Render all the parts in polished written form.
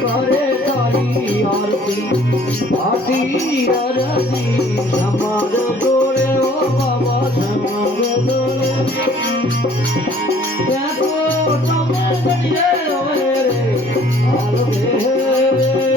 करे तारी आरती आरती आरती समार जोड़े ओ बाबा समार जोड़े देखो तमे बढ़िए होए रे आरती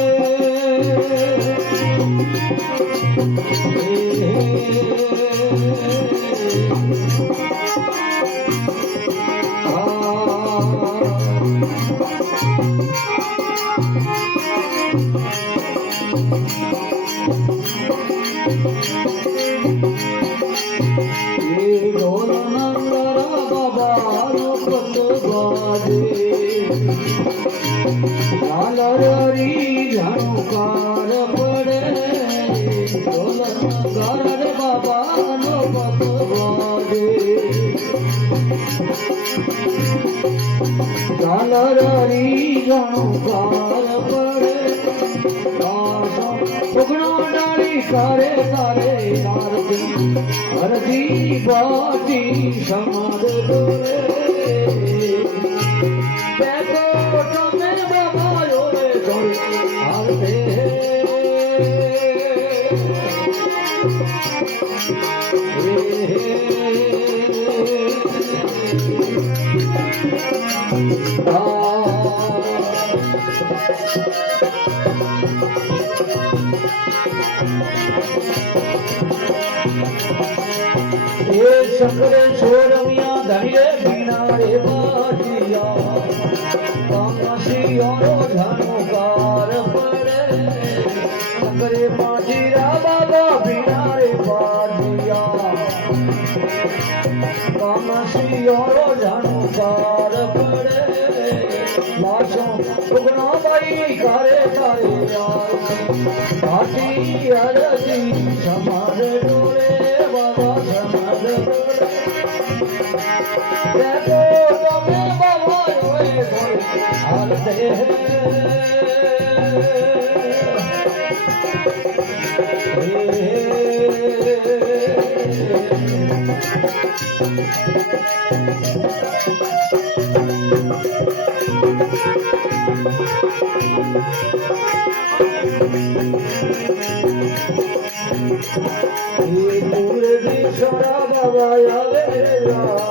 करे करे आरती हरदी बाती समार डोरे देखो तमे बाबा योरे जोरे आरती शंकर सोरमिया धनिरे बीना रे बाजिया कामसी और धनुकार पड़े शंकर माजीरा बाबा बीना रे बाजिया कामसी और धनुकार पड़े लाशों सुगना बाई करे तारे आरती आरती समार डोरे बाबा समार डोरे देखो तमे बाबा होए आरती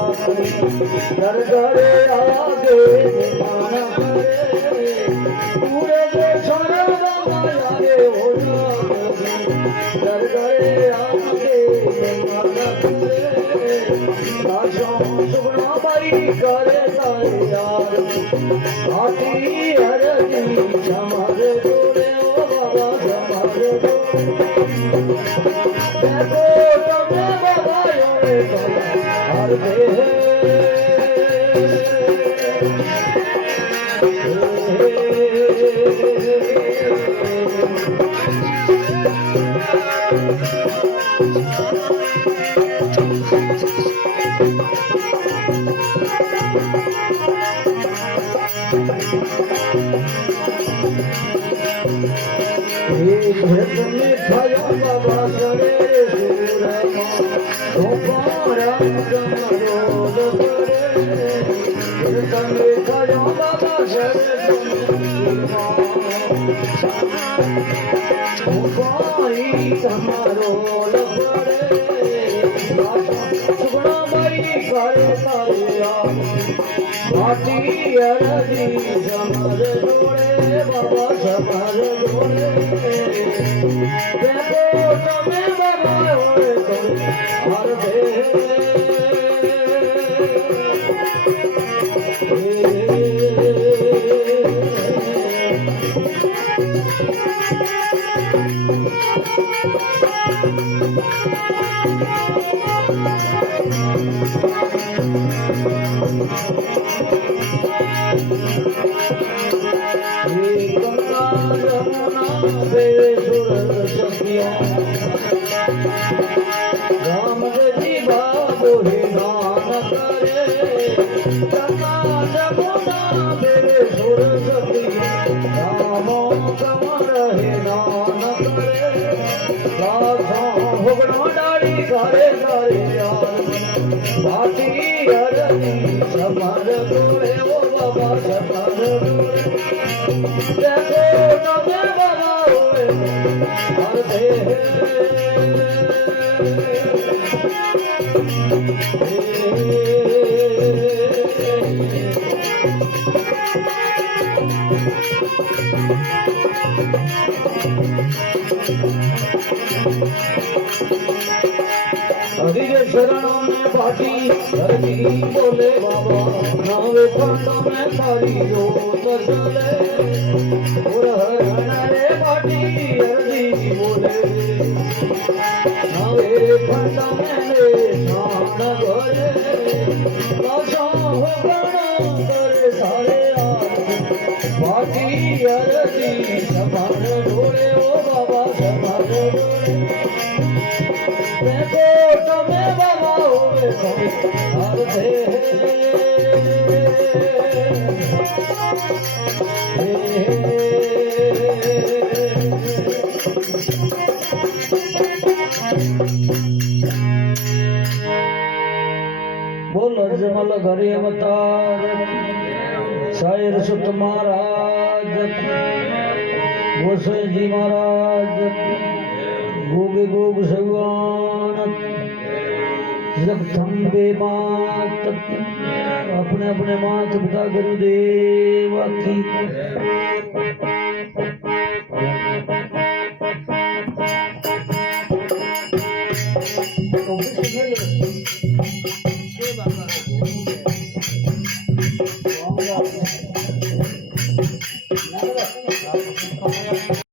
घर घरे आगे माना करे पूरे देशों आगे हो घर घरे आगे माना करे लाशों सुगना बाई करे तारे यार आती हरदी समार जोड़े ओ बाबा समार जोड़े देखो तमे बाबा योरे आरती बाबा सरे समारो सुगना बाई करे तारिया माटी अरदी समर जोड़े बाबा समर जोड़े देखो तमे बाबा होए हर दे राम जी बाबू ही नान करे जमुना मेरे सुर सती रामो कमर ही नान करे हुगनो डाली करे करे यार भाटी अरजी समर डोले ओ बाबा समर डोले देखो नवे बाबा होए हर दे हरि के शरणों में भाटी हरि बोले बाबा नावे खंडों में तारी जो चले और हरण रे भाटी हरि बोले नावे खंडों में ले शान भरे आशा हो गण करे सारे भाटी हरि समान ढोले ओ बाबा समान ढोले देखो तमे बाबा होवे अब दे बोलो जमल घरे अवतार शायर सुत महाराज गोसाई जी महाराज गोगे गोग भगवान जगदम्बे मात अपने अपने मात पिता गुरुदेव की